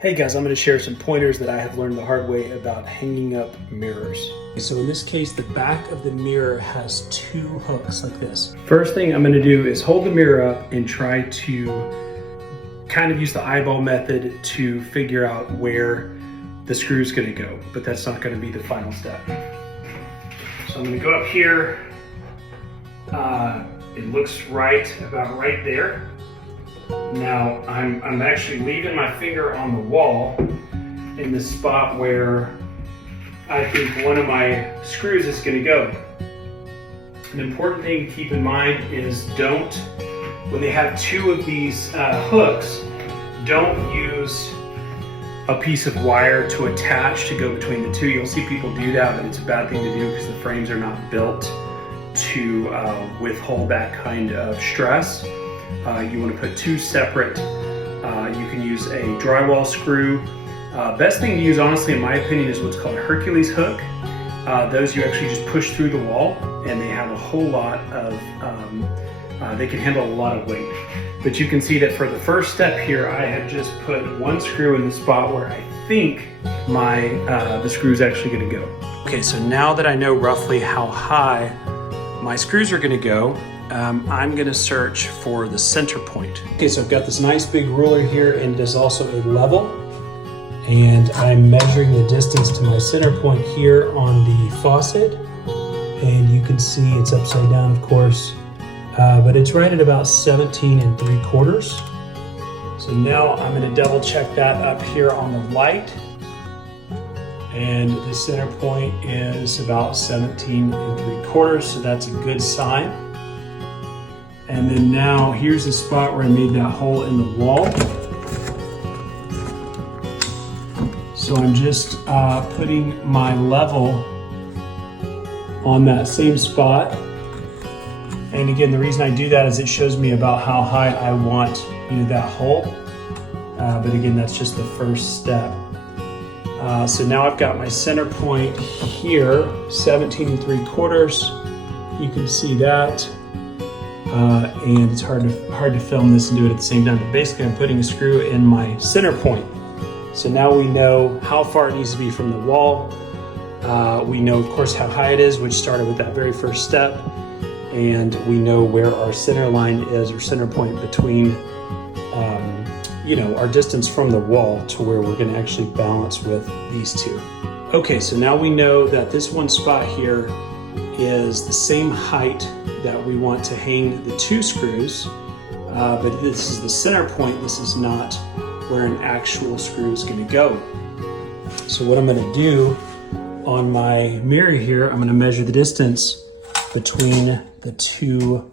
Hey guys, I'm going to share some pointers that I have learned the hard way about hanging up mirrors. So in this case, the back of the mirror has two hooks like this. First thing I'm going to do is hold the mirror up and try to kind of use the eyeball method to figure out where the screw is going to go, but that's not going to be the final step. So I'm going to go up here. It looks about right there. Now I'm actually leaving my finger on the wall in the spot where I think one of my screws is going to go. An important thing to keep in mind is when they have two of these hooks, don't use a piece of wire to attach to go between the two. You'll see people do that, but it's a bad thing to do because the frames are not built to withhold that kind of stress. You want to put two separate, you can use a drywall screw. Best thing to use, honestly, in my opinion, is what's called a Hercules hook. Those you actually just push through the wall, and they have a whole lot of, they can handle a lot of weight. But you can see that for the first step here, I have just put one screw in the spot where I think the screw is actually going to go. Okay, so now that I know roughly how high my screws are going to go, I'm going to search for the center point. Okay, so I've got this nice big ruler here, and it is also a level. And I'm measuring the distance to my center point here on the faucet. And you can see it's upside down, of course, but it's right at about 17 3/4. So now I'm going to double check that up here on the light. And the center point is about 17 3/4, so that's a good sign. And then now here's the spot where I made that hole in the wall. So I'm just putting my level on that same spot. And again, the reason I do that is it shows me about how high I want that hole. But again, that's just the first step. So now I've got my center point here, 17 3/4. You can see that. And it's hard to film this and do it at the same time, but basically I'm putting a screw in my center point. So now we know how far it needs to be from the wall. We know, of course, how high it is, which started with that very first step. And we know where our center line is, or center point between, our distance from the wall to where we're going to actually balance with these two. Okay, so now we know that this one spot here is the same height that we want to hang the two screws, but this is the center point. This is not where an actual screw is going to go. So what I'm going to do on my mirror here, I'm going to measure the distance between the two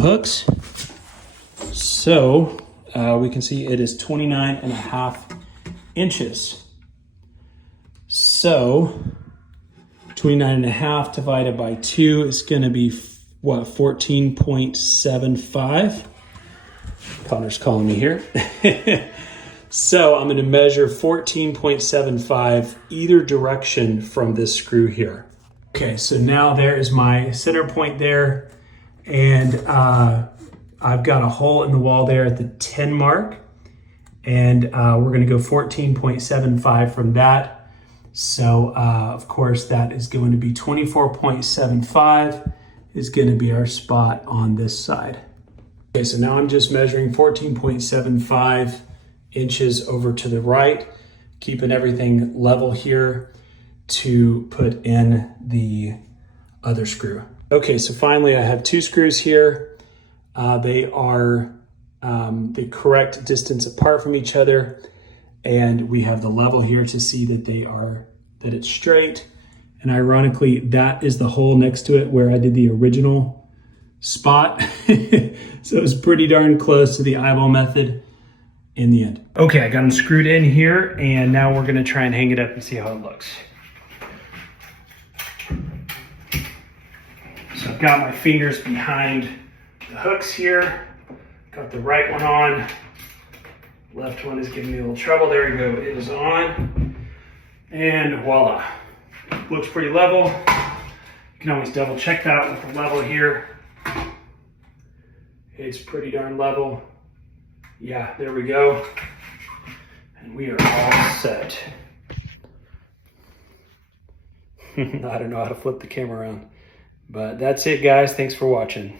hooks. So we can see it is 29.5 inches. So 29.5 divided by 2 is going to be, 14.75. Connor's calling me here. So I'm going to measure 14.75 either direction from this screw here. Okay, so now there is my center point there, and I've got a hole in the wall there at the 10 mark, and we're going to go 14.75 from that. So, of course, that is going to be 24.75 is going to be our spot on this side. Okay, so now I'm just measuring 14.75 inches over to the right, keeping everything level here to put in the other screw. Okay, so finally I have two screws here. They are the correct distance apart from each other. And we have the level here to see that that it's straight. And ironically, that is the hole next to it where I did the original spot. So it was pretty darn close to the eyeball method in the end. Okay, I got them screwed in here, and now we're gonna try and hang it up and see how it looks. So I've got my fingers behind the hooks here. Got the right one on. Left one is giving me a little trouble. There we go, it is on. And voila, looks pretty level. You can always double check that with the level here. It's pretty darn level. Yeah, there we go. And we are all set. I don't know how to flip the camera around. But that's it, guys. Thanks for watching.